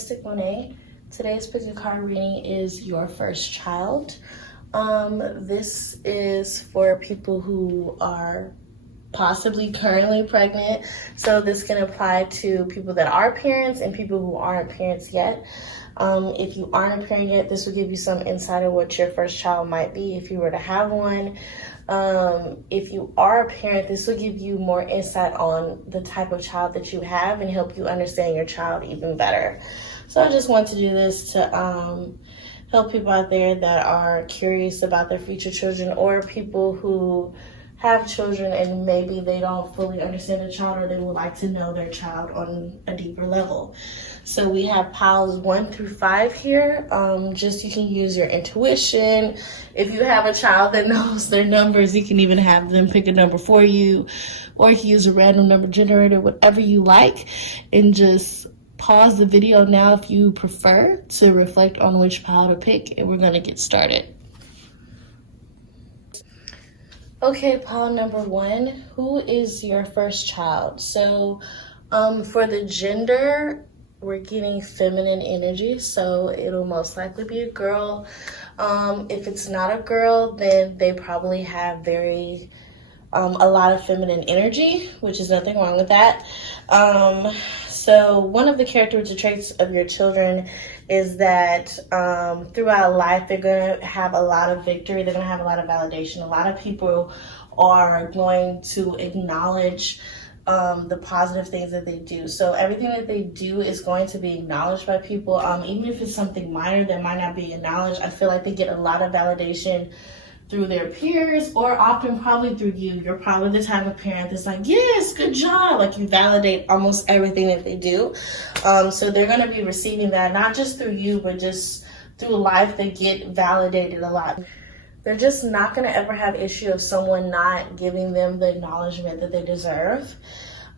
Mystic Monet. Today's pick card reading is your first child. This is for people who are possibly currently pregnant. So this can apply to people that are parents and people who aren't parents yet. If you aren't a parent yet, this will give you some insight of what your first child might be if you were to have one. If you are a parent, this will give you more insight on the type of child that you have and help you understand your child even better. So I just want to do this to help people out there that are curious about their future children, or people who have children and maybe they don't fully understand their child, or they would like to know their child on a deeper level. So we have piles 1 through 5 here. Just you can use your intuition. If you have a child that knows their numbers, you can even have them pick a number for you, or you can use a random number generator, whatever you like, and just pause the video now if you prefer to reflect on which pile to pick, and we're going to get started. Okay, pile number 1, who is your first child? So for the gender, we're getting feminine energy, so it'll most likely be a girl. If it's not a girl, then they probably have a lot of feminine energy, which is nothing wrong with that. So one of the characteristic traits of your children is that throughout life, they're going to have a lot of victory. They're going to have a lot of validation. A lot of people are going to acknowledge the positive things that they do. So everything that they do is going to be acknowledged by people. Even if it's something minor that might not be acknowledged, I feel like they get a lot of validation through their peers, or often probably through you. You're probably the type of parent that's like, yes, good job. Like, you validate almost everything that they do. So they're going to be receiving that, not just through you, but just through life. They get validated a lot. They're just not going to ever have issue of someone not giving them the acknowledgement that they deserve.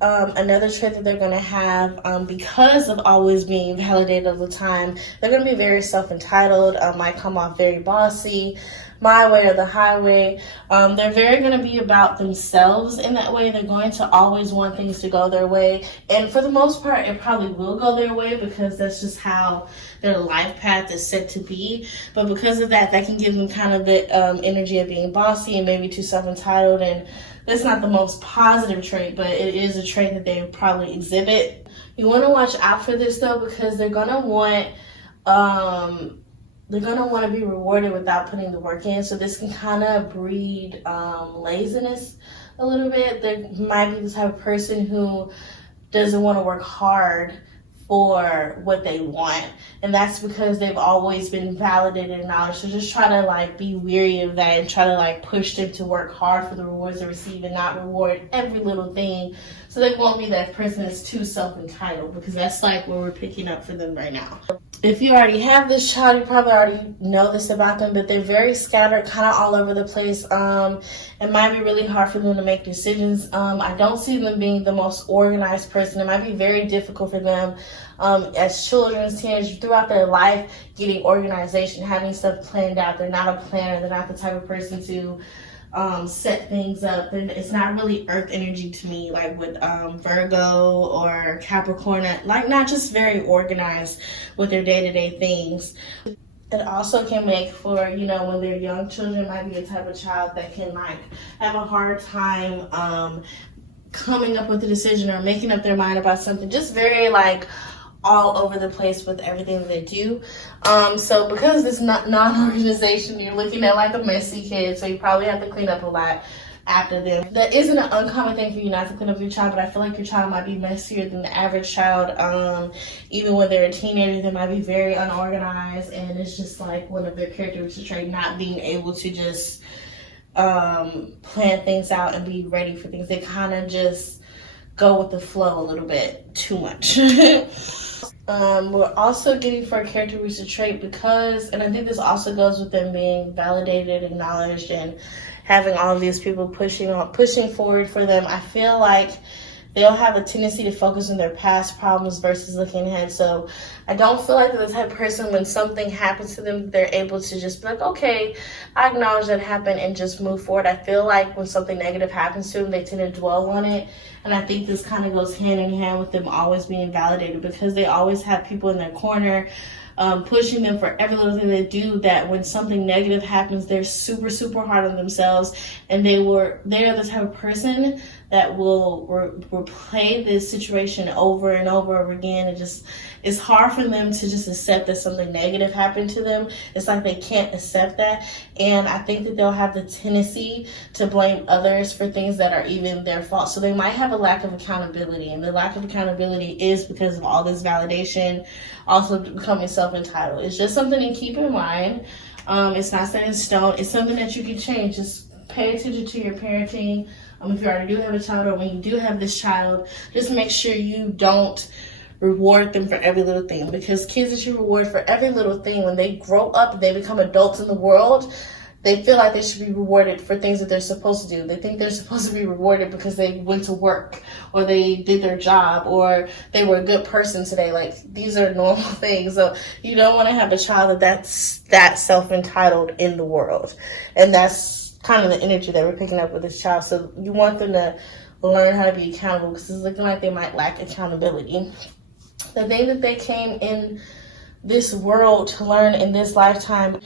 Another trait that they're going to have, because of always being validated all the time, they're going to be very self-entitled, might come off very bossy, my way or the highway. They're very going to be about themselves in that way. They're going to always want things to go their way. And for the most part, it probably will go their way because that's just how their life path is set to be. But because of that, that can give them kind of the energy of being bossy and maybe too self-entitled. And that's not the most positive trait, but it is a trait that they probably exhibit. You want to watch out for this though, because they're going to want to be rewarded without putting the work in. So this can kind of breed laziness a little bit. They might be the type of person who doesn't want to work hard for what they want, and that's because they've always been validated and acknowledged. So just try to be weary of that and try to push them to work hard for the rewards they receive and not reward every little thing, so they won't be that person that's too self-entitled, because that's what we're picking up for them right now. If you already have this child, you probably already know this about them, but they're very scattered, kind of all over the place. It might be really hard for them to make decisions. I don't see them being the most organized person. It might be very difficult for them as children, as teenagers, throughout their life, getting organization, having stuff planned out. They're not a planner. They're not the type of person to set things up. And it's not really earth energy to me, like with Virgo or Capricorn, not just very organized with their day-to-day things. It also can make for, when they're young children, might be a type of child that can have a hard time coming up with a decision or making up their mind about something. Just very all over the place with everything that they do. So because this non-organization, you're looking at a messy kid, so you probably have to clean up a lot after them. That isn't an uncommon thing for you not to clean up your child, but I feel like your child might be messier than the average child. Even when they're a teenager, they might be very unorganized, and it's just one of their characteristics trait, not being able to just plan things out and be ready for things. They kind of just go with the flow a little bit too much. We're also getting for a characteristic trait because, and I think this also goes with them being validated, acknowledged, and having all of these people pushing forward for them. I feel like they'll have a tendency to focus on their past problems versus looking ahead. So I don't feel like they're the type of person when something happens to them, they're able to just be like, okay, I acknowledge that happened and just move forward. I feel like when something negative happens to them, they tend to dwell on it. And I think this kind of goes hand in hand with them always being validated, because they always have people in their corner pushing them for every little thing they do, that when something negative happens, they're super, super hard on themselves. And they are the type of person that will replay this situation over and over again. It's hard for them to just accept that something negative happened to them. It's like they can't accept that. And I think that they'll have the tendency to blame others for things that are even their fault. So they might have a lack of accountability. And the lack of accountability is because of all this validation, also becoming self-entitled. It's just something to keep in mind. It's not set in stone. It's something that you can change. Just pay attention to your parenting. If you already do have a child, or when you do have this child, just make sure you don't reward them for every little thing, because kids that you reward for every little thing, when they grow up, they become adults in the world, they feel like they should be rewarded for things that they're supposed to do. They think they're supposed to be rewarded because they went to work, or they did their job, or they were a good person today. Like, these are normal things. So you don't want to have a child that's that self-entitled in the world. And that's kind of the energy that we're picking up with this child. So you want them to learn how to be accountable, because it's looking like they might lack accountability. The thing that they came in this world to learn in this lifetime,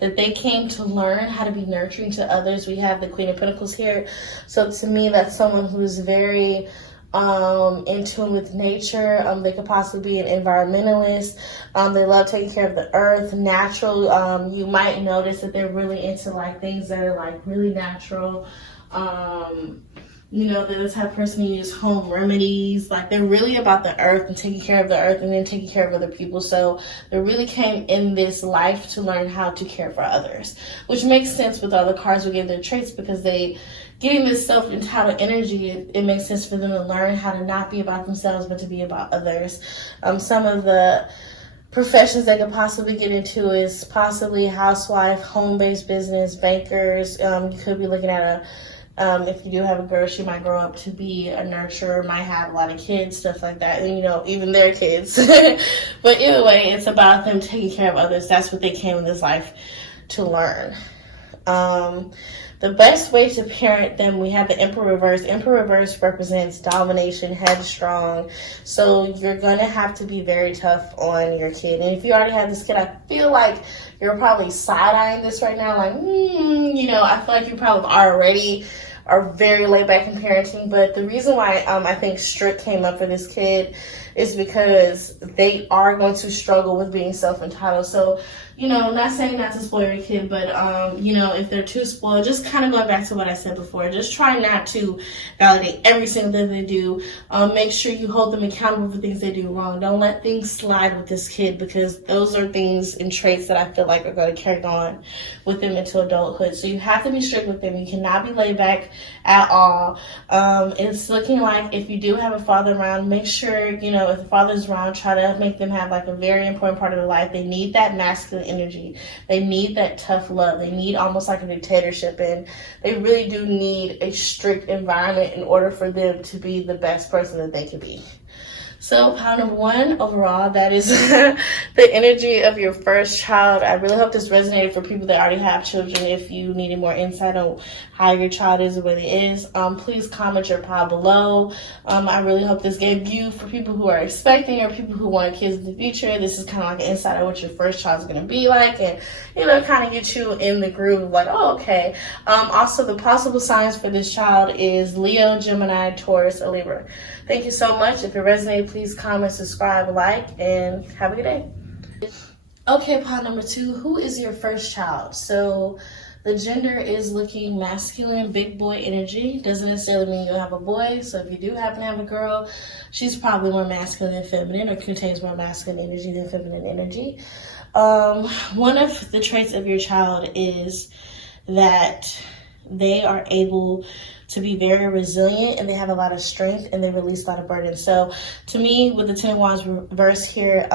that they came to learn how to be nurturing to others. We have the Queen of Pentacles here. So to me, that's someone who's very in tune with nature. They could possibly be an environmentalist. They love taking care of the earth, natural. You might notice that they're really into like things that are like really natural. They're the type of person who uses home remedies. Like, they're really about the earth and taking care of the earth, and then taking care of other people. So they really came in this life to learn how to care for others, which makes sense with all the cards we gave their traits, because they getting this self-entitled energy, it makes sense for them to learn how to not be about themselves, but to be about others. Some of the professions they could possibly get into is possibly housewife, home-based business, bankers. You could be looking at if you do have a girl, she might grow up to be a nurturer, might have a lot of kids, stuff like that, and, even their kids. But either way, it's about them taking care of others. That's what they came in this life to learn. The best way to parent them, we have the Emperor Reverse. Emperor Reverse represents domination, headstrong. So you're going to have to be very tough on your kid. And if you already have this kid, I feel like you're probably side-eyeing this right now. Like, I feel like you probably already are very laid back in parenting. But the reason why I think strict came up for this kid is because they are going to struggle with being self-entitled. So, not saying not to spoil your kid, but, if they're too spoiled, just kind of going back to what I said before, just try not to validate every single thing they do. Make sure you hold them accountable for things they do wrong. Don't let things slide with this kid, because those are things and traits that I feel like are going to carry on with them into adulthood. So you have to be strict with them. You cannot be laid back at all. It's looking like if you do have a father around, make sure, if the father's around, try to make them have like a very important part of their life. They need that masculine energy. They need that tough love. They need almost like a dictatorship, and they really do need a strict environment in order for them to be the best person that they can be. So pile number 1, overall, that is the energy of your first child. I really hope this resonated for people that already have children. If you needed more insight on how your child is or what it is, please comment your pile below. I really hope this gave you, for people who are expecting or people who want kids in the future, this is kind of like an insight on what your first child is going to be like, and kind of get you in the groove of like, oh, okay. Also, the possible signs for this child is Leo, Gemini, Taurus, or Libra. Thank you so much. If it resonated, please comment, subscribe, like, and have a good day. Okay, pile number 2, who is your first child? So the gender is looking masculine, big boy energy. Doesn't necessarily mean you'll have a boy. So if you do happen to have a girl, she's probably more masculine than feminine, or contains more masculine energy than feminine energy. One of the traits of your child is that they are able to be very resilient, and they have a lot of strength, and they release a lot of burden. So to me, with the 10 of Wands reverse here,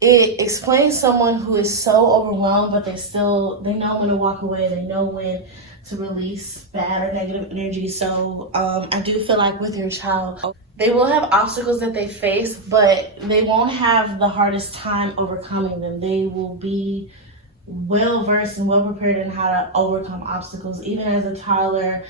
it explains someone who is so overwhelmed, but they know when to walk away. They know when to release bad or negative energy. So I do feel like with your child, they will have obstacles that they face, but they won't have the hardest time overcoming them. They will be well versed and well prepared in how to overcome obstacles. Even as a toddler,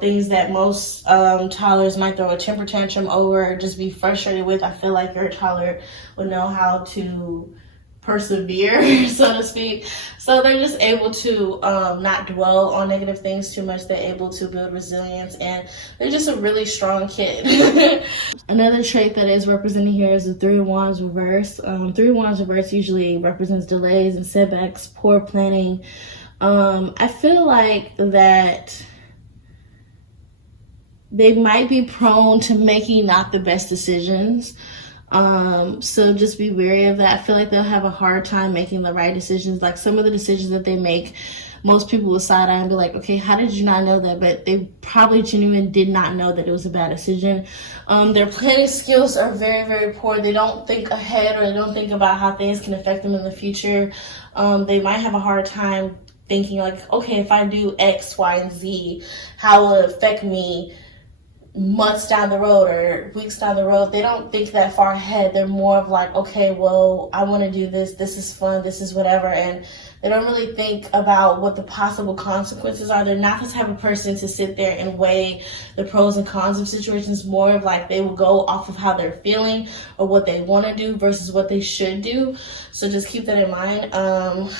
things that most toddlers might throw a temper tantrum over, just be frustrated with, I feel like your toddler would know how to persevere, so to speak. So they're just able to not dwell on negative things too much. They're able to build resilience, and they're just a really strong kid. Another trait that is represented here is the Three of Wands reverse. Three of Wands reverse usually represents delays and setbacks, poor planning. I feel like that they might be prone to making not the best decisions. So just be wary of that. I feel like they'll have a hard time making the right decisions. Like some of the decisions that they make, most people will side eye and be like, okay, how did you not know that? But they probably genuinely did not know that it was a bad decision. Their planning skills are very, very poor. They don't think ahead, or they don't think about how things can affect them in the future. They might have a hard time thinking like, okay, if I do X, Y, and Z, how will it affect me months down the road or weeks down the road? They don't think that far ahead. They're more of like, okay, well, I want to do this. This is fun. This is whatever. And they don't really think about what the possible consequences are. They're not the type of person to sit there and weigh the pros and cons of situations. More of like they will go off of how they're feeling or what they want to do versus what they should do. So just keep that in mind.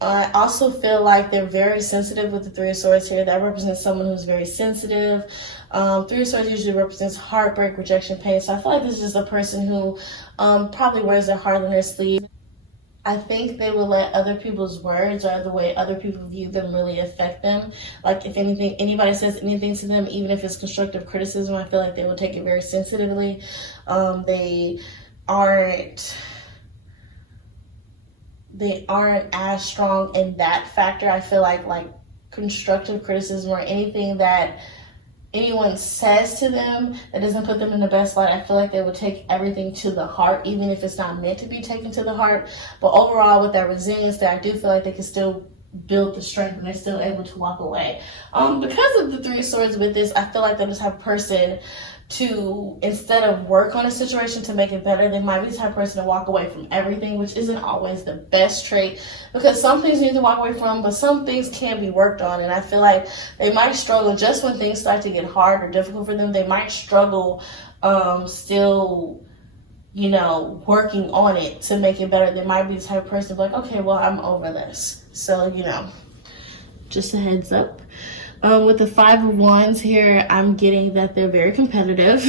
I also feel like they're very sensitive with the Three of Swords here. That represents someone who's very sensitive. Three of Swords usually represents heartbreak, rejection, pain. So I feel like this is just a person who probably wears their heart on their sleeve. I think they will let other people's words or the way other people view them really affect them. Like if anybody says anything to them, even if it's constructive criticism, I feel like they will take it very sensitively. They aren't as strong in that factor. I feel like constructive criticism or anything that anyone says to them that doesn't put them in the best light, I feel like they would take everything to the heart, even if it's not meant to be taken to the heart. But overall, with that resilience, that I do feel like they can still build the strength and they're still able to walk away. Because of the Three of Swords with this, I feel like they're the type of person to, instead of work on a situation to make it better, they might be the type of person to walk away from everything, which isn't always the best trait, because some things you need to walk away from, but some things can be worked on. And I feel like they might struggle just when things start to get hard or difficult for them. They might struggle still working on it to make it better. They might be the type of person like, okay, well, I'm over this. So, just a heads up. With the Five of Wands here, I'm getting that they're very competitive,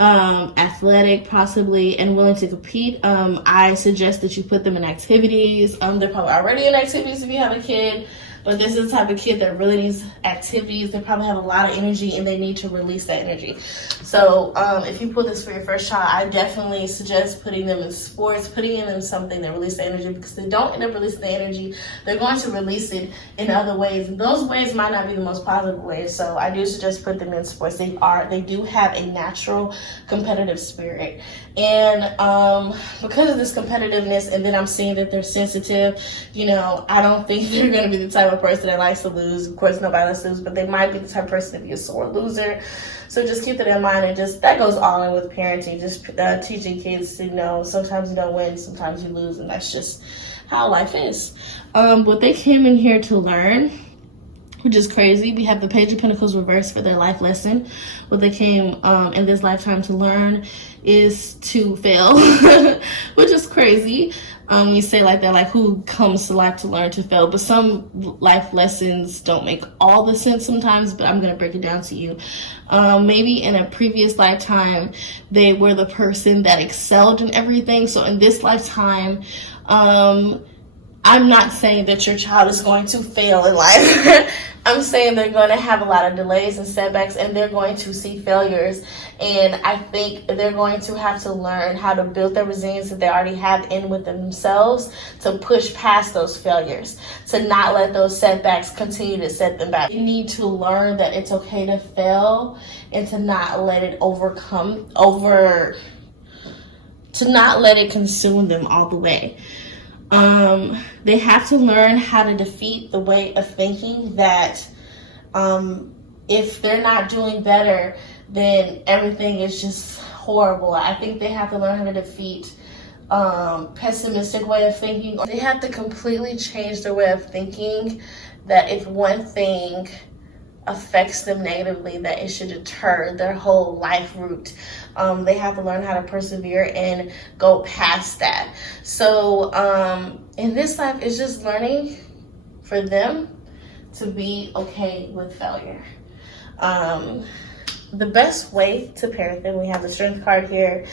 athletic possibly, and willing to compete. I suggest that you put them in activities. They're probably already in activities if you have a kid, but this is the type of kid that really needs activities. They probably have a lot of energy and they need to release that energy. So if you pull this for your first child, I definitely suggest putting them in sports, putting in them something that releases the energy, because they don't end up releasing the energy. They're going to release it in other ways. And those ways might not be the most positive ways. So I do suggest put them in sports. They do have a natural competitive spirit. And because of this competitiveness, and then I'm seeing that they're sensitive, I don't think they're going to be the type of person that likes to lose. Of course, nobody likes to lose, but they might be the type of person to be a sore loser. So just keep that in mind, and that goes all in with parenting, just teaching kids to sometimes you don't win, sometimes you lose, and that's just how life is. But they came in here to learn, which is crazy. We have the Page of Pentacles reversed for their life lesson. What they came in this lifetime to learn is to fail, which is crazy. You say like that, like who comes to life to learn to fail? But some life lessons don't make all the sense sometimes, but I'm going to break it down to you. Maybe in a previous lifetime, they were the person that excelled in everything. So in this lifetime, I'm not saying that your child is going to fail in life. I'm saying they're going to have a lot of delays and setbacks, and they're going to see failures. And I think they're going to have to learn how to build their resilience that they already have in with themselves to push past those failures, to not let those setbacks continue to set them back. You need to learn that it's okay to fail and to not let it to not let it consume them all the way. They have to learn how to defeat the way of thinking that if they're not doing better, then everything is just horrible. I think they have to learn how to defeat pessimistic way of thinking. They have to completely change their way of thinking that if one thing affects them negatively, that it should deter their whole life route. They have to learn how to persevere and go past that. So in this life, it's just learning for them to be okay with failure. The best way to parent them, we have the strength card here,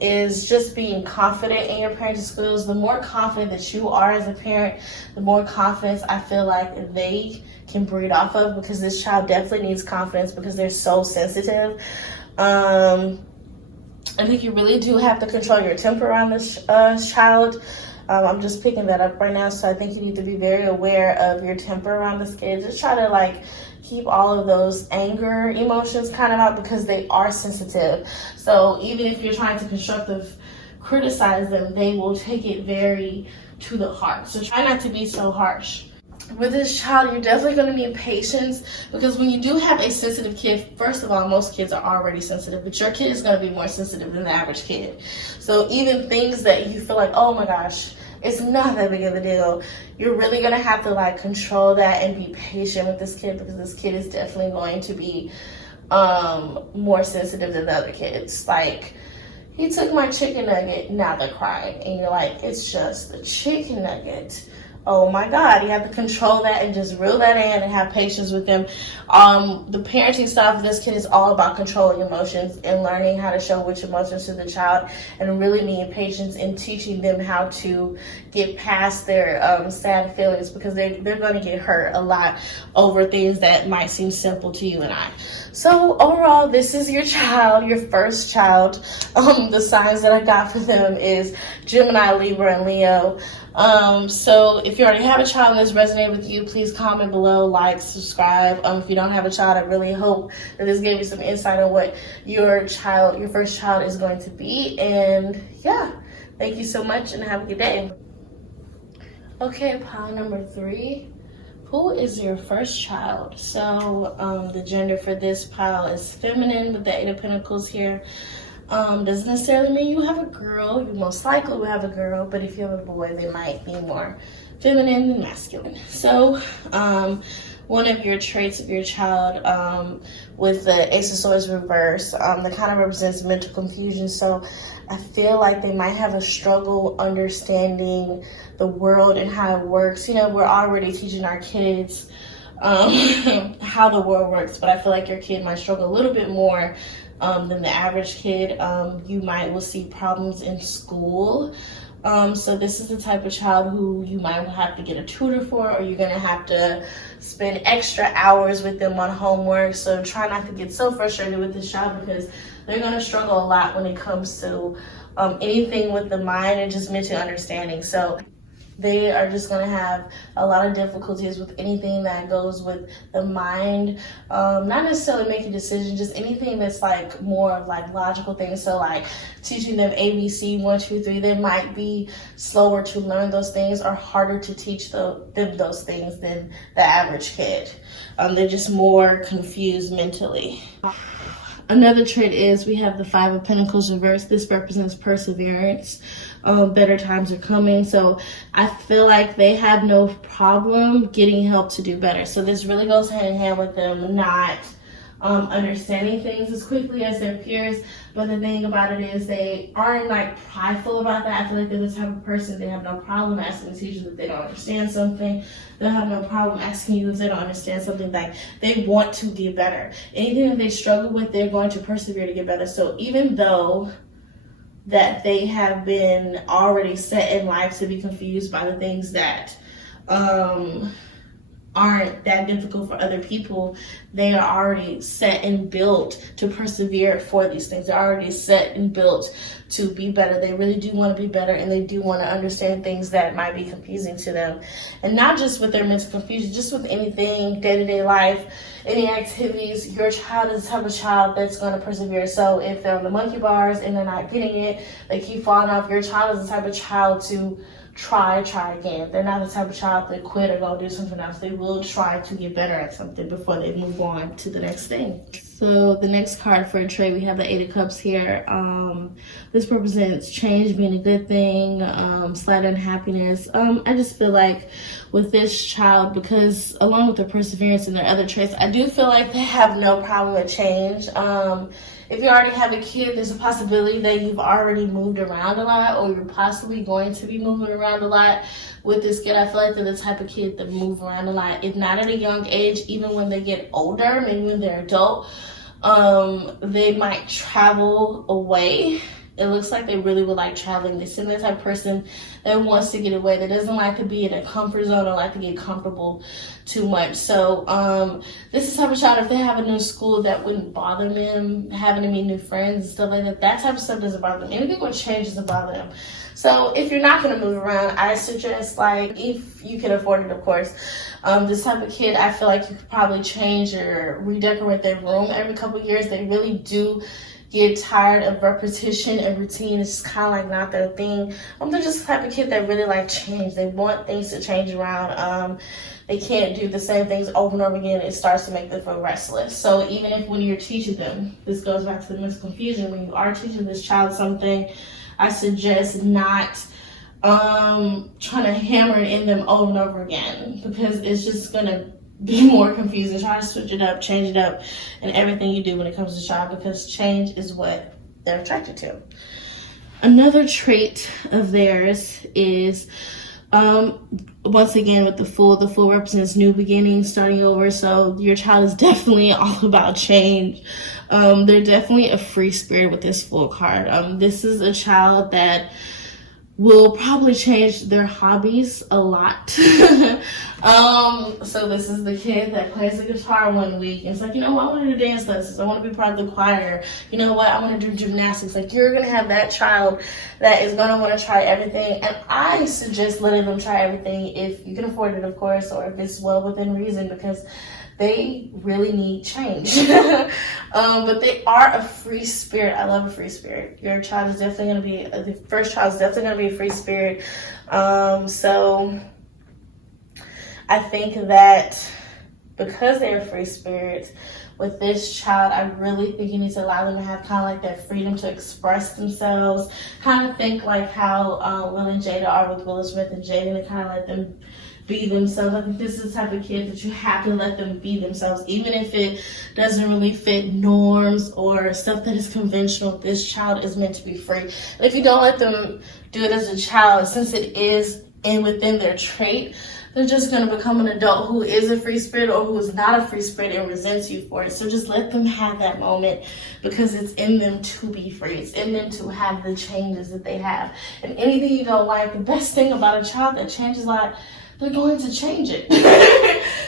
is just being confident in your parenting skills. The more confident that you are as a parent, the more confidence I feel like they can breed off of, because this child definitely needs confidence because they're so sensitive. I think you really do have to control your temper around this child. I'm just picking that up right now, so I think you need to be very aware of your temper around this kid. Just try to like keep all of those anger emotions kind of out, because they are sensitive. So even if you're trying to constructive criticize them, they will take it very to the heart. So try not to be so harsh. With this child, you're definitely going to need patience, because when you do have a sensitive kid, first of all, most kids are already sensitive, but your kid is going to be more sensitive than the average kid. So even things that you feel like, oh my gosh, it's not that big of a deal, you're really going to have to like control that and be patient with this kid, because this kid is definitely going to be more sensitive than the other kids. Like, he took my chicken nugget, now they're crying, and you're like, it's just the chicken nugget. Oh my God, you have to control that and just reel that in and have patience with them. The parenting style for this kid is all about controlling emotions and learning how to show which emotions to the child, and really needing patience in teaching them how to get past their sad feelings, because they're going to get hurt a lot over things that might seem simple to you and I. So overall, this is your child, your first child. The signs that I got for them is Gemini, Libra, and Leo. So if you already have a child and this resonated with you, please comment below, like, subscribe. If you don't have a child, I really hope that this gave you some insight on what your first child is going to be. And yeah, thank you so much and have a good day. Okay, pile number 3. Who is your first child? So the gender for this pile is feminine with the 8 of Pentacles here. Doesn't necessarily mean you have a girl. You most likely will have a girl, but if you have a boy, they might be more feminine than masculine. So one of your traits of your child with the Ace of Swords reverse, that kind of represents mental confusion. So I feel like they might have a struggle understanding the world and how it works. You know, we're already teaching our kids how the world works, but I feel like your kid might struggle a little bit more than the average kid. You will see problems in school. So this is the type of child who you might have to get a tutor for, or you're going to have to spend extra hours with them on homework. So try not to get so frustrated with this child, because they're going to struggle a lot when it comes to anything with the mind and just mental understanding. So they are just going to have a lot of difficulties with anything that goes with the mind. Not necessarily making decisions, just anything that's like more of like logical things. So like teaching them ABC 1, 2, 3, they might be slower to learn those things, or harder to teach them those things than the average kid. They're just more confused mentally. Another trait is we have the 5 of Pentacles reversed. This represents perseverance. Better times are coming. So I feel like they have no problem getting help to do better. So this really goes hand in hand with them not understanding things as quickly as their peers. But the thing about it is they aren't like prideful about that. I feel like they're the type of person, they have no problem asking the teachers if they don't understand something. They'll have no problem asking you if they don't understand something. Like, they want to get better. Anything that they struggle with, they're going to persevere to get better. So even though that they have been already set in life to be confused by the things that aren't that difficult for other people. They are already set and built to persevere for these things. They're already set and built to be better. They really do want to be better, and they do want to understand things that might be confusing to them. And not just with their mental confusion, just with anything, day-to-day life, any activities. Your child is the type of child that's going to persevere. So if they're on the monkey bars and they're not getting it, they keep falling off, your child is the type of child to try again. They're not the type of child that quit or go do something else. They will try to get better at something before they move on to the next thing. So the next card for a trait, we have the Eight of Cups here. This represents change being a good thing, slight unhappiness. I just feel like with this child, because along with the perseverance and their other traits, I do feel like they have no problem with change. If you already have a kid, there's a possibility that you've already moved around a lot, or you're possibly going to be moving around a lot with this kid. I feel like they're the type of kid that move around a lot. If not at a young age, even when they get older, maybe when they're adult, they might travel away. It looks like they really would like traveling. They seem the type of person that wants to get away, that doesn't like to be in a comfort zone or like to get comfortable too much. So this is the type of child, if they have a new school, that wouldn't bother them, having to meet new friends and stuff like that. That type of stuff doesn't bother them. Anything with change doesn't bother them. So if you're not going to move around, I suggest, like, if you can afford it, of course, this type of kid, I feel like you could probably change or redecorate their room every couple of years. They really do get tired of repetition and routine. It's just kind of like not their thing. They're just the type of kid that really like change. They want things to change around. They can't do the same things over and over again. It starts to make them feel restless. So even if when you're teaching them, this goes back to the mental confusion, when you are teaching this child something, I suggest not trying to hammer it in them over and over again, because it's just going to be more confusing. Try to switch it up, change it up in everything you do when it comes to child, because change is what they're attracted to. Another trait of theirs is, once again, with the Fool represents new beginnings, starting over. So your child is definitely all about change. They're definitely a free spirit with this Fool card. This is a child that will probably change their hobbies a lot. So this is the kid that plays the guitar one week and it's like, you know what, I want to do dance lessons, I want to be part of the choir, you know what, I want to do gymnastics. Like, you're going to have that child that is going to want to try everything, and I suggest letting them try everything if you can afford it, of course, or if it's well within reason, because they really need change. But they are a free spirit. I love a free spirit. Your child is definitely going to be, the first child is definitely going to be a free spirit. So I think that because they're free spirits, with this child, I really think you need to allow them to have kind of like that freedom to express themselves. Kind of think like how Will and Jada are with Will Smith and Jada, and kind of let them be themselves. I think this is the type of kid that you have to let them be themselves, even if it doesn't really fit norms or stuff that is conventional. This child is meant to be free. And if you don't let them do it as a child, since it is within their trait, they're just going to become an adult who is a free spirit or who is not a free spirit and resents you for it. So just let them have that moment, because it's in them to be free. It's in them to have the changes that they have. And anything you don't like, the best thing about a child that changes a lot, they're going to change it.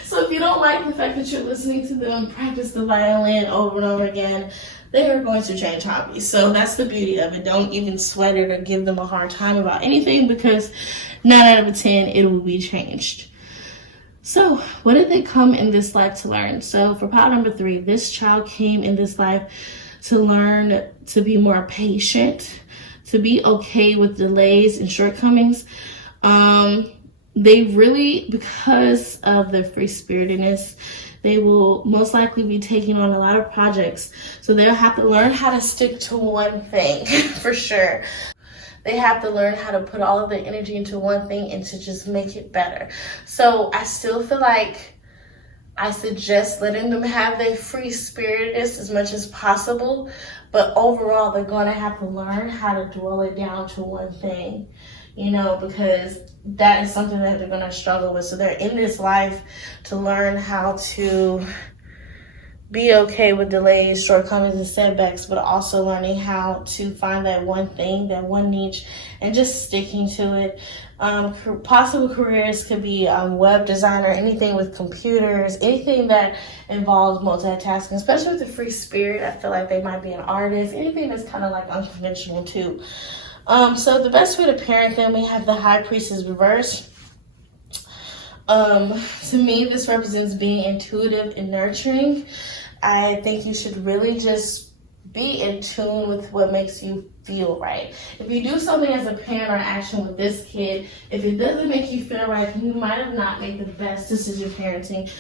So if you don't like the fact that you're listening to them practice the violin over and over again, they are going to change hobbies. So that's the beauty of it. Don't even sweat it or give them a hard time about anything, because 9 out of 10, it will be changed. So what did they come in this life to learn? So for pile number 3, this child came in this life to learn to be more patient, to be okay with delays and shortcomings. They really, because of their free spiritedness, they will most likely be taking on a lot of projects. So they'll have to learn how to stick to one thing for sure. They have to learn how to put all of their energy into one thing and to just make it better. So I still feel like I suggest letting them have their free spiritedness as much as possible. But overall, they're going to have to learn how to dwell it down to one thing, you know, because that is something that they're going to struggle with. So they're in this life to learn how to be okay with delays, shortcomings, and setbacks, but also learning how to find that one thing, that one niche, and just sticking to it. Possible careers could be web designer, anything with computers, anything that involves multitasking, especially with the free spirit. I feel like they might be an artist, anything that's kind of like unconventional too. So the best way to parent them, we have the High Priestess reverse. To me, this represents being intuitive and nurturing. I think you should really just be in tune with what makes you feel right. If you do something as a parent or action with this kid, if it doesn't make you feel right, you might have not made the best decision parenting.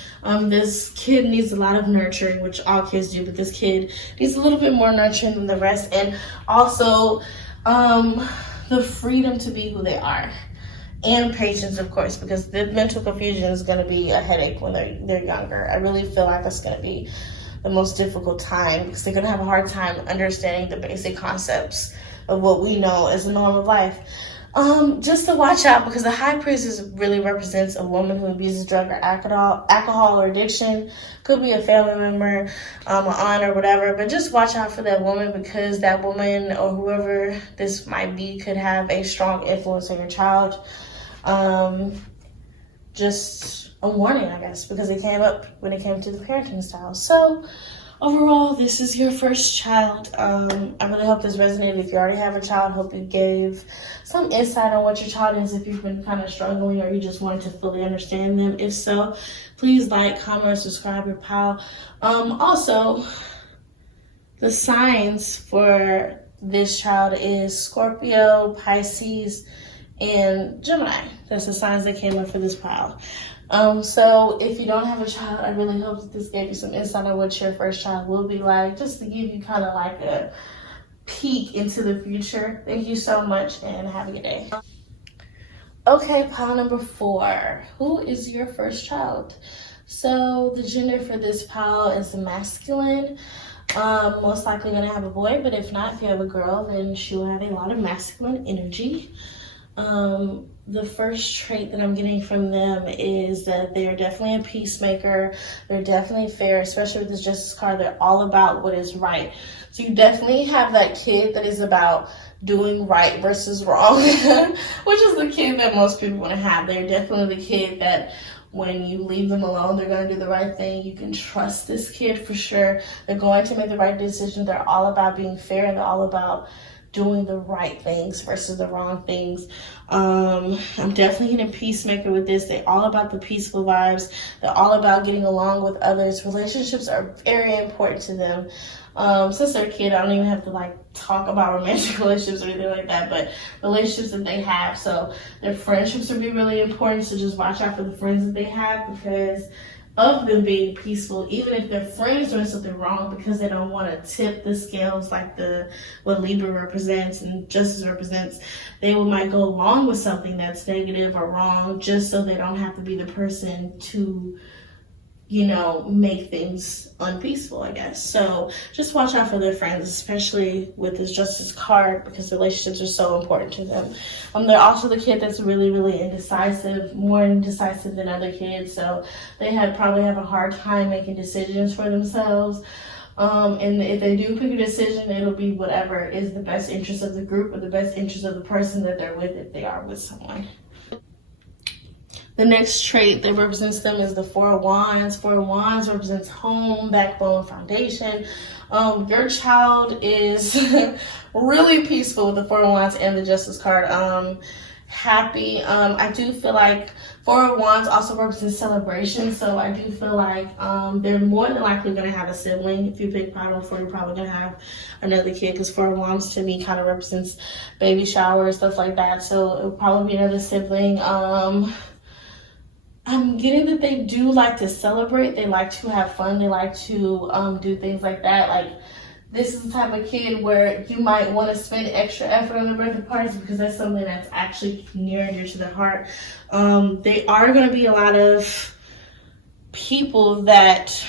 This kid needs a lot of nurturing, which all kids do, but this kid needs a little bit more nurturing than the rest. And also the freedom to be who they are. And patience, of course, because the mental confusion is going to be a headache when they're younger. I really feel like that's going to be the most difficult time because they're going to have a hard time understanding the basic concepts of what we know as the norm of life. Just to watch out, because the High Priestess really represents a woman who abuses drug or alcohol or addiction. Could be a family member, an aunt or whatever, but just watch out for that woman, because that woman or whoever this might be could have a strong influence on your child. Just a warning, I guess, because it came up when it came to the parenting style. So overall, this is your first child. I really hope this resonated. If you already have a child, hope you gave some insight on what your child is, if you've been kind of struggling or you just wanted to fully understand them. If so, please like, comment, subscribe, your pal. Also, the signs for this child is Scorpio, Pisces, and Gemini. That's the signs that came up for this pile. So if you don't have a child, I really hope that this gave you some insight on what your first child will be like, just to give you kind of like a peek into the future. Thank you so much and have a good day. Okay, pile number 4. Who is your first child? So the gender for this pile is masculine. Most likely going to have a boy, but if not, if you have a girl, then she will have a lot of masculine energy. The first trait that I'm getting from them is that they're definitely a peacemaker. They're definitely fair, especially with this Justice card. They're all about what is right. So you definitely have that kid that is about doing right versus wrong, which is the kid that most people want to have. They're definitely the kid that when you leave them alone, they're going to do the right thing. You can trust this kid for sure. They're going to make the right decision. They're all about being fair, and they're all about doing the right things versus the wrong things. I'm definitely getting a peacemaker with this. They're all about the peaceful vibes. They're all about getting along with others. Relationships are very important to them. Since they're a kid, I don't even have to like talk about romantic relationships or anything like that, but relationships that they have. So their friendships will be really important. So just watch out for the friends that they have, because of them being peaceful, even if their friends doing something wrong, because they don't want to tip the scales like what Libra represents and Justice represents. They might go along with something that's negative or wrong just so they don't have to be the person to, make things unpeaceful, I guess. So just watch out for their friends, especially with this Justice card, because relationships are so important to them. They're also the kid that's really, really indecisive, more indecisive than other kids. So they probably have a hard time making decisions for themselves. And if they do pick a decision, it'll be whatever is the best interest of the group or the best interest of the person that they're with, if they are with someone. The next trait that represents them is the 4 of Wands. 4 of Wands represents home, backbone, foundation. Your child is really peaceful with the 4 of Wands and the Justice card. Happy. I do feel like 4 of Wands also represents celebration. So I do feel like they're more than likely going to have a sibling. If you pick pile 4, you're probably going to have another kid, because 4 of Wands to me kind of represents baby shower, stuff like that. So it'll probably be another sibling. I'm getting that they do like to celebrate. They like to have fun. They like to do things like that. Like, this is the type of kid where you might want to spend extra effort on the birthday parties, because that's something that's actually near and dear to their heart. They are going to be a lot of people that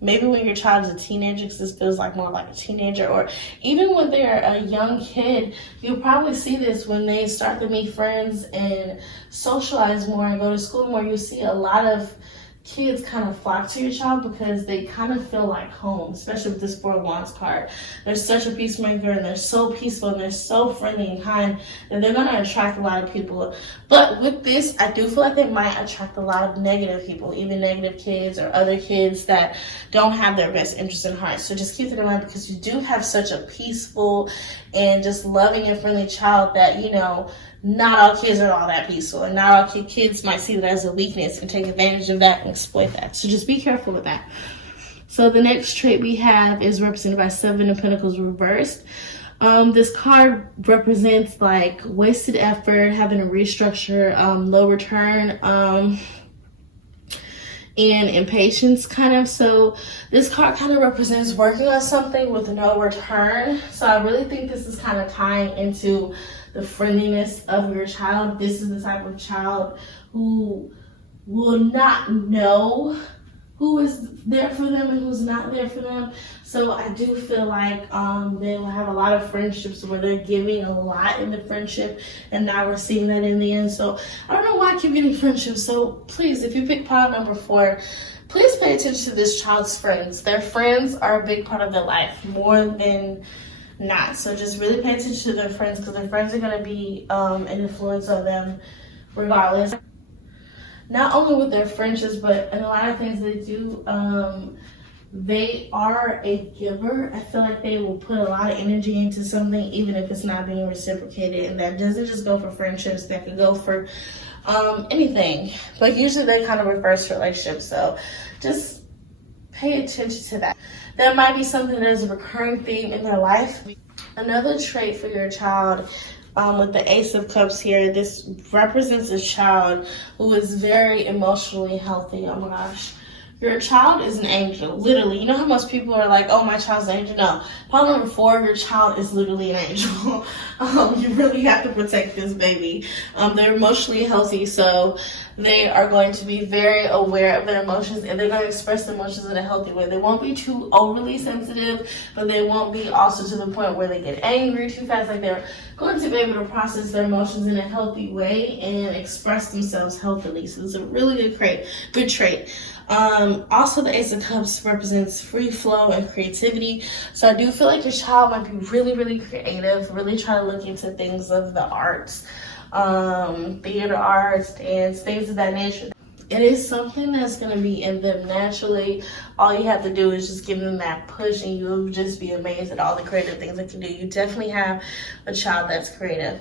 maybe when your child is a teenager, because this feels like more like a teenager, or even when they're a young kid, you'll probably see this when they start to meet friends and socialize more and go to school more. You'll see a lot of kids kind of flock to your child because they kind of feel like home, especially with this Four of Wands card. They're such a peacemaker, and they're so peaceful, and they're so friendly and kind that they're going to attract a lot of people. But with this, I do feel like they might attract a lot of negative people, even negative kids or other kids that don't have their best interest in heart. So just keep that in mind, because you do have such a peaceful and just loving and friendly child that, you know, not all kids are all that peaceful, and not all kids might see that as a weakness and take advantage of that and exploit that. So just be careful with that. So the next trait we have is represented by Seven of Pentacles reversed. This card represents like wasted effort, having to restructure, low return, and impatience kind of. So this card kind of represents working on something with no return. So I really think this is kind of tying into the friendliness of your child. This is the type of child who will not know who is there for them and who's not there for them. So I do feel like they will have a lot of friendships where they're giving a lot in the friendship and not receiving that in the end. So I don't know why I keep getting friendships. So please, if you pick pile number 4, please pay attention to this child's friends. Their friends are a big part of their life, more than not. So just really pay attention to their friends, because their friends are going to be an influence on them regardless. Not only with their friendships, but in a lot of things they do, they are a giver. I feel like they will put a lot of energy into something, even if it's not being reciprocated. And that doesn't just go for friendships, that could go for anything. But usually they kind of reverse to relationships. So just pay attention to that. There might be something that is a recurring theme in their life. Another trait for your child, with the Ace of Cups here, this represents a child who is very emotionally healthy. Oh my gosh. Your child is an angel, literally. You know how most people are like, oh, my child's an angel? No. Pile number 4, your child is literally an angel. You really have to protect this baby. They're emotionally healthy, so they are going to be very aware of their emotions, and they're going to express their emotions in a healthy way. They won't be too overly sensitive, but they won't be also to the point where they get angry too fast. Like, they're going to be able to process their emotions in a healthy way and express themselves healthily. So it's a really good trait. Also, the Ace of Cups represents free flow and creativity. So I do feel like your child might be really, really creative, really try to look into things of the arts, theater arts, dance, things of that nature. It is something that's going to be in them naturally. All you have to do is just give them that push, and you'll just be amazed at all the creative things they can do. You definitely have a child that's creative.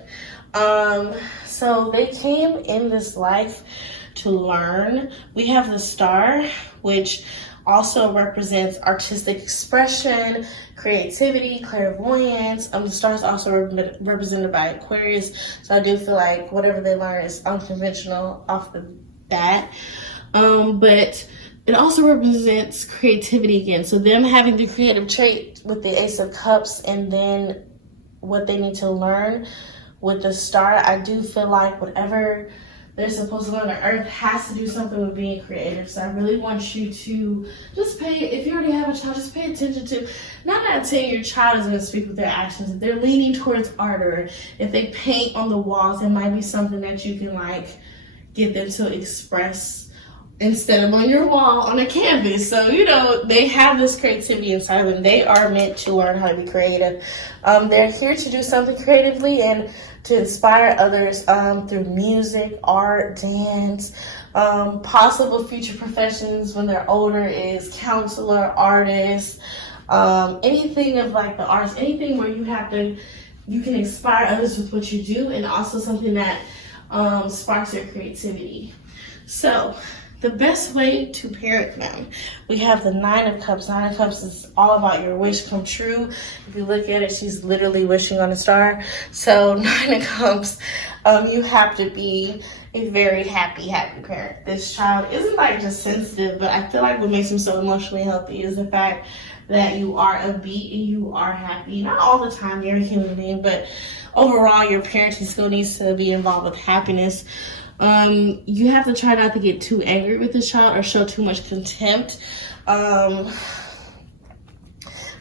So they came in this life to learn. We have the Star, which also represents artistic expression, creativity, clairvoyance. The Star is also represented by Aquarius, so I do feel like whatever they learn is unconventional off the bat. But it also represents creativity again. So them having the creative trait with the Ace of Cups, and then what they need to learn with the Star, I do feel like whatever they're supposed to learn on Earth has to do something with being creative. So I really want you to just if you already have a child, just pay attention to, not saying your child is going to speak with their actions. If they're leaning towards art, or if they paint on the walls, it might be something that you can like get them to express instead of on your wall on a canvas. So, you know, they have this creativity inside of them. They are meant to learn how to be creative. They're here to do something creatively and to inspire others through music, art, dance, possible future professions when they're older is counselor, artist, anything of like the arts, anything where you can inspire others with what you do, and also something that sparks their creativity. So the best way to parent them, we have the Nine of Cups. Nine of Cups is all about your wish come true. If you look at it, she's literally wishing on a star. So Nine of Cups, you have to be a very happy parent. This child isn't like just sensitive, but I feel like what makes them so emotionally healthy is the fact that you are upbeat and you are happy. Not all the time, you're a human being, but overall your parenting skill needs to be involved with happiness. You have to try not to get too angry with this child or show too much contempt.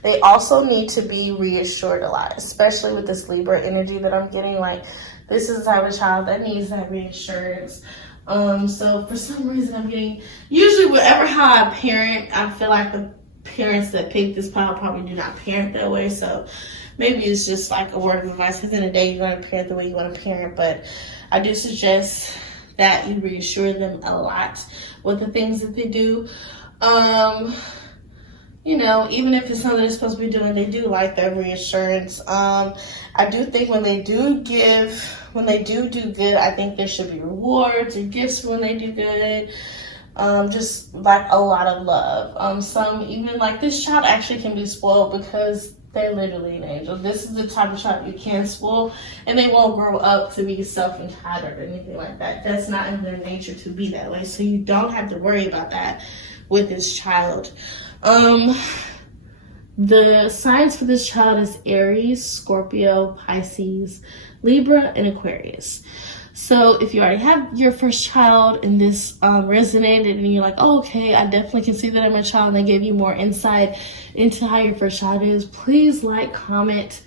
They also need to be reassured a lot, especially with this Libra energy that I'm getting. Like, this is the type of child that needs that reassurance. So for some reason I'm getting, usually wherever how I parent, I feel like the parents that pick this pile probably do not parent that way. So maybe it's just like a word of advice. Because in the day, you're going to parent the way you want to parent. But I do suggest that you reassure them a lot with the things that they do. You know, even if it's something they're supposed to be doing, they do like their reassurance. I do think when they do do good, I think there should be rewards or gifts when they do good. Just like a lot of love. Some even like this child actually can be spoiled because they're literally an angel. This is the type of child you can spoil, and they won't grow up to be self-entitled or anything like that. That's not in their nature to be that way. So you don't have to worry about that with this child. The signs for this child is Aries, Scorpio, Pisces, Libra, and Aquarius. So if you already have your first child and this resonated and you're like, oh, okay, I definitely can see that in my child, and they gave you more insight into how your first child is, please like, comment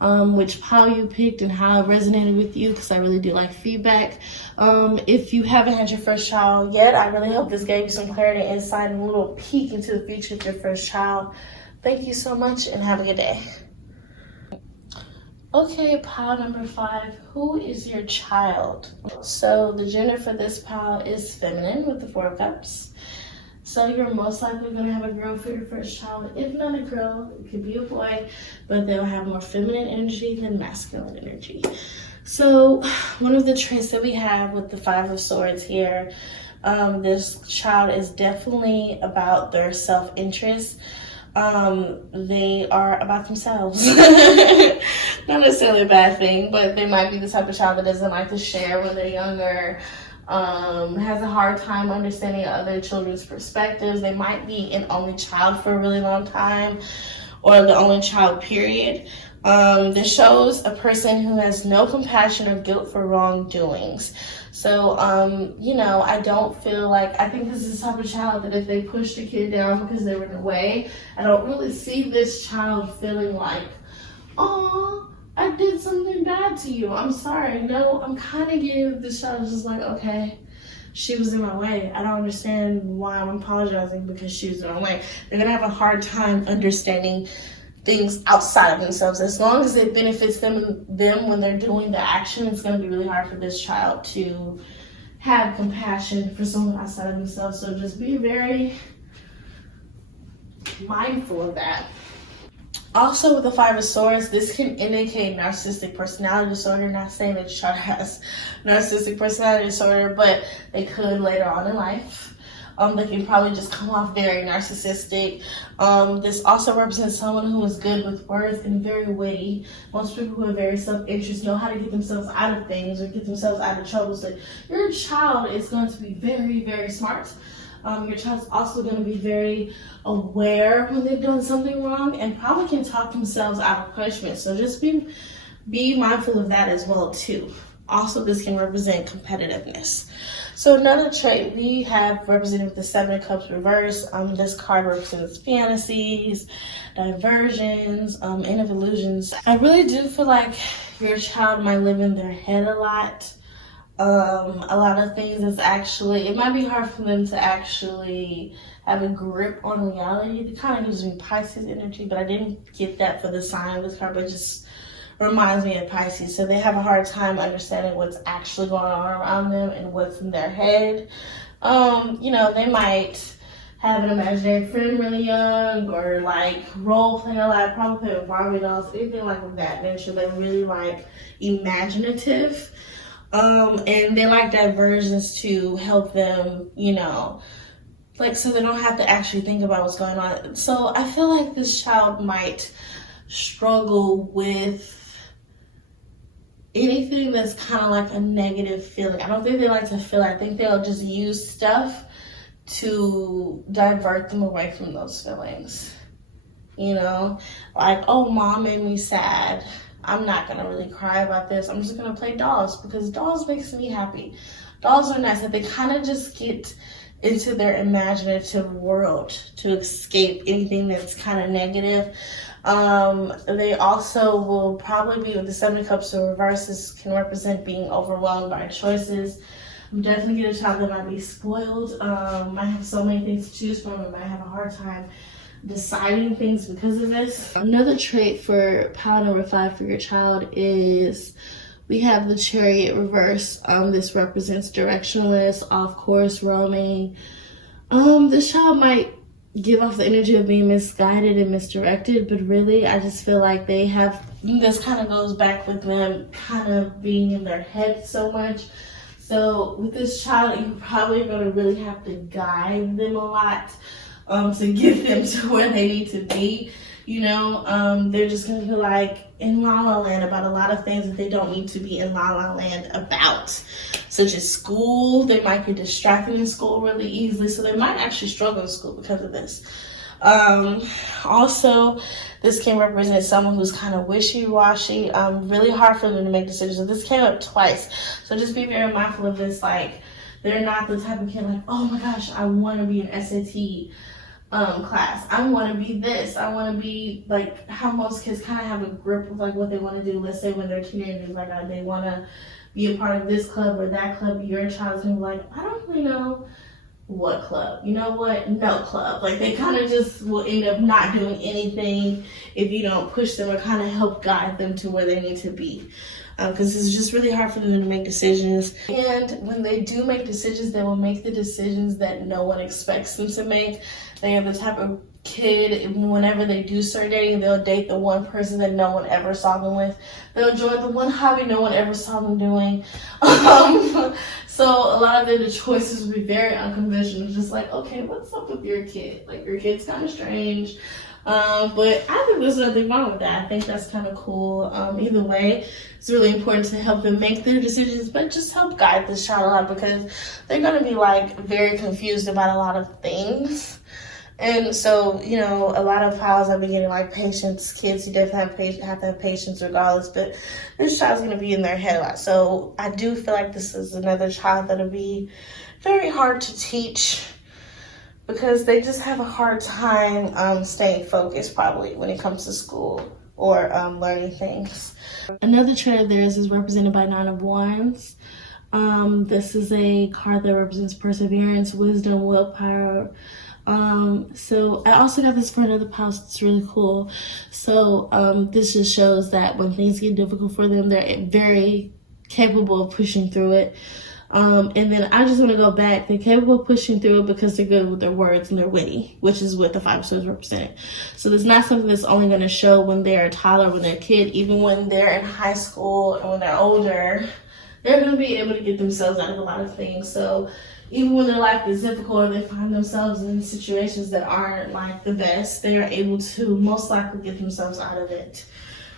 which pile you picked and how it resonated with you, because I really do like feedback. If you haven't had your first child yet, I really hope this gave you some clarity, insight, and a little peek into the future of your first child. Thank you so much and have a good day. Okay, pile number 5, who is your child? So the gender for this pile is feminine with the 4 of Cups. So you're most likely going to have a girl for your first child. If not a girl, it could be a boy, but they'll have more feminine energy than masculine energy. So one of the traits that we have with the 5 of Swords here, this child is definitely about their self-interest. They are about themselves. Not necessarily a bad thing, but they might be the type of child that doesn't like to share when they're younger, has a hard time understanding other children's perspectives. They might be an only child for a really long time, or the only child, period. This shows a person who has no compassion or guilt for wrongdoings. So, you know, I don't feel like, I think this is the type of child that if they push the kid down because they were in the way, I don't really see this child feeling like, oh, I did something bad to you, I'm sorry. No, I'm kind of getting this child is just like, okay, she was in my way. I don't understand why I'm apologizing because she was in my way. They're going to have a hard time understanding things outside of themselves. As long as it benefits them when they're doing the action, it's going to be really hard for this child to have compassion for someone outside of themselves. So just be very mindful of that. Also, with the 5 of Swords, this can indicate narcissistic personality disorder. Not saying that your child has narcissistic personality disorder, but they could later on in life. They can probably just come off very narcissistic. This also represents someone who is good with words and very witty. Most people who are very self-interest know how to get themselves out of things or get themselves out of trouble. So your child is going to be very, very smart. Your child's also going to be very aware when they've done something wrong and probably can talk themselves out of punishment. So just be mindful of that as well too. Also, this can represent competitiveness. So another trait we have represented with the 7 of Cups reverse. This card represents fantasies, diversions, end of illusions. I really do feel like your child might live in their head a lot. A lot of things is actually, it might be hard for them to actually have a grip on reality. It kind of gives me Pisces energy, but I didn't get that for the sign of this card, but it just reminds me of Pisces. So they have a hard time understanding what's actually going on around them and what's in their head. You know, they might have an imaginary friend really young, or like role play a lot, probably play with Barbie dolls, anything like that nature. They're really like imaginative. And they like diversions to help them, you know, like so they don't have to actually think about what's going on. So I feel like this child might struggle with anything that's kind of like a negative feeling. I don't think they like to feel. I think they'll just use stuff to divert them away from those feelings. You know, like, oh, mom made me sad. I'm not going to really cry about this. I'm just going to play dolls because dolls makes me happy. Dolls are nice. That they kind of just get into their imaginative world to escape anything that's kind of negative. They also will probably be with the 7 of Cups in reverses, can represent being overwhelmed by choices. I'm definitely getting a child that might be spoiled. Might have so many things to choose from and might have a hard time deciding things because of this. Another trait for pile number 5 for your child is we have the chariot reverse. This represents directionless, off course, roaming. This child might give off the energy of being misguided and misdirected, but really I just feel like they have, this kind of goes back with them kind of being in their head so much. So with this child, you're probably going to really have to guide them a lot to get them to where they need to be. You know, they're just going to feel like in La La Land about a lot of things that they don't need to be in La La Land about, such as school. They might get distracted in school really easily, so they might actually struggle in school because of this. Also, this can represent someone who's kind of wishy-washy, really hard for them to make decisions. So this came up twice, so just be very mindful of this. Like, they're not the type of kid like, oh my gosh, I want to be an SAT class. I want to be this. I want to be like how most kids kind of have a grip of like what they want to do. Let's say when they're teenagers, like they want to be a part of this club or that club. Your child's gonna be like, I don't really know what club. You know what? No club. Like they kind of just will end up not doing anything if you don't push them or kind of help guide them to where they need to be. Because it's just really hard for them to make decisions. And when they do make decisions, they will make the decisions that no one expects them to make. They are the type of kid, whenever they do start dating, they'll date the one person that no one ever saw them with. They'll join the one hobby no one ever saw them doing. So a lot of the choices will be very unconventional. Just like, okay, what's up with your kid? Like, your kid's kind of strange. But I think there's nothing wrong with that. I think that's kind of cool. Either way, it's really important to help them make their decisions, but just help guide this child a lot because they're going to be like very confused about a lot of things. And so, you know, a lot of piles I've been getting like patience. Kids, you definitely have to have patience regardless, but this child's going to be in their head a lot. So I do feel like this is another child that'll be very hard to teach, because they just have a hard time staying focused probably when it comes to school or learning things. Another trait of theirs is represented by 9 of Wands. This is a card that represents perseverance, wisdom, willpower. So I also got this for another house. It's really cool. So this just shows that when things get difficult for them, they're very capable of pushing through it. And then I just want to go back. They're capable of pushing through it because they're good with their words and they're witty, which is what the 5 of Swords represent. So it's not something that's only going to show when they're a toddler, when they're a kid. Even when they're in high school and when they're older, they're going to be able to get themselves out of a lot of things. So even when their life is difficult or they find themselves in situations that aren't like the best, they are able to most likely get themselves out of it.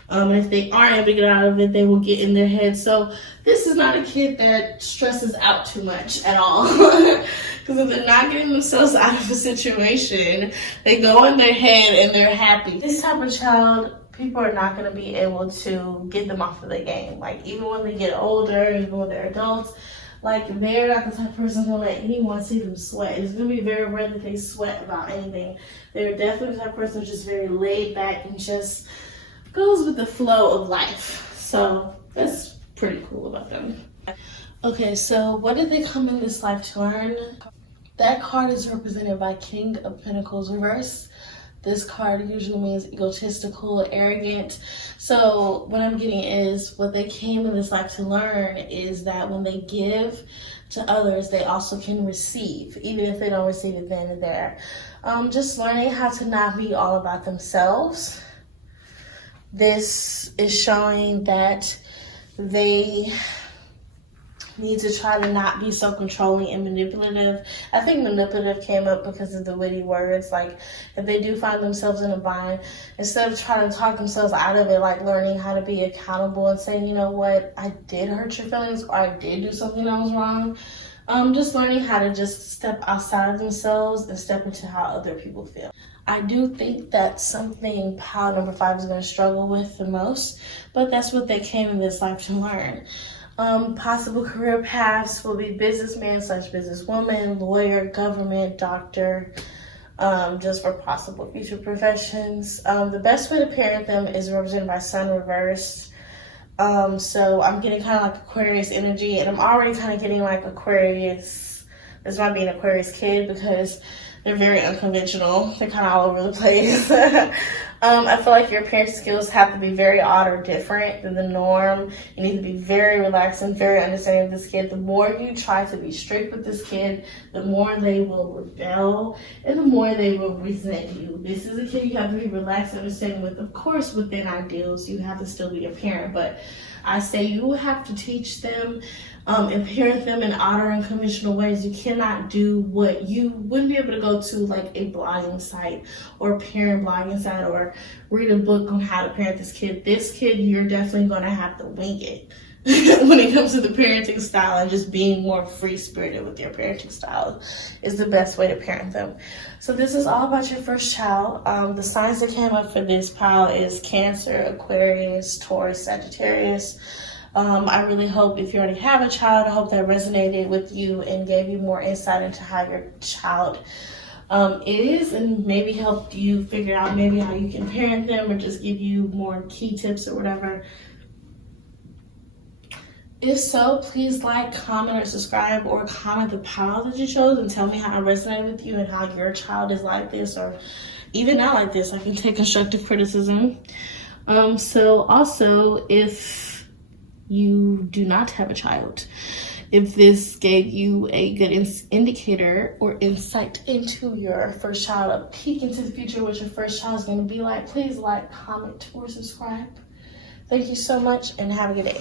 And if they aren't able to get out of it, they will get in their head. So this is not a kid that stresses out too much at all. Because if they're not getting themselves out of a situation, they go in their head and they're happy. This type of child, people are not going to be able to get them off of their game. Like, even when they get older, even when they're adults, like, they're not the type of person who'll let anyone see them sweat. It's going to be very rare that they sweat about anything. They're definitely the type of person who's just very laid back and just goes with the flow of life. So that's pretty cool about them. Okay, so what did they come in this life to learn? That card is represented by King of Pentacles reverse. This card usually means egotistical, arrogant. So what I'm getting is what they came in this life to learn is that when they give to others, they also can receive, even if they don't receive it then and there. Just learning how to not be all about themselves. This is showing that they need to try to not be so controlling and manipulative. I think manipulative came up because of the witty words. Like, if they do find themselves in a bind, instead of trying to talk themselves out of it, like learning how to be accountable and saying, you know what, I did hurt your feelings or I did do something that was wrong. Just learning how to just step outside of themselves and step into how other people feel. I do think that's something pile number 5 is going to struggle with the most, but that's what they came in this life to learn. Possible career paths will be businessman / businesswoman, lawyer, government, doctor, just for possible future professions. The best way to parent them is represented by Sun reversed. So I'm getting kind of like Aquarius energy, and I'm already kind of getting like Aquarius. This might be an Aquarius kid because they're very unconventional. They're kind of all over the place. I feel like your parenting skills have to be very odd or different than the norm. You need to be very relaxed and very understanding of this kid. The more you try to be strict with this kid, the more they will rebel and the more they will resent you. This is a kid you have to be relaxed and understanding with. Of course, within ideals, you have to still be a parent, but I say you have to teach them and parent them in odd or unconventional ways. You cannot do what you wouldn't be able to go to like a blogging site or a parent blogging site or read a book on how to parent this kid. This kid, you're definitely going to have to wing it when it comes to the parenting style, and just being more free-spirited with your parenting style is the best way to parent them. So this is all about your first child. The signs that came up for this pile is Cancer, Aquarius, Taurus, Sagittarius. I really hope, if you already have a child, I hope that resonated with you and gave you more insight into how your child is, and maybe helped you figure out maybe how you can parent them or just give you more key tips or whatever. If so, please like, comment, or subscribe, or comment the pile that you chose and tell me how it resonated with you and how your child is like this or even not like this. I can take constructive criticism. So also, if you do not have a child, if this gave you a good indicator or insight into your first child, a peek into the future, what your first child is going to be like, please like, comment, or subscribe. Thank you so much and have a good day.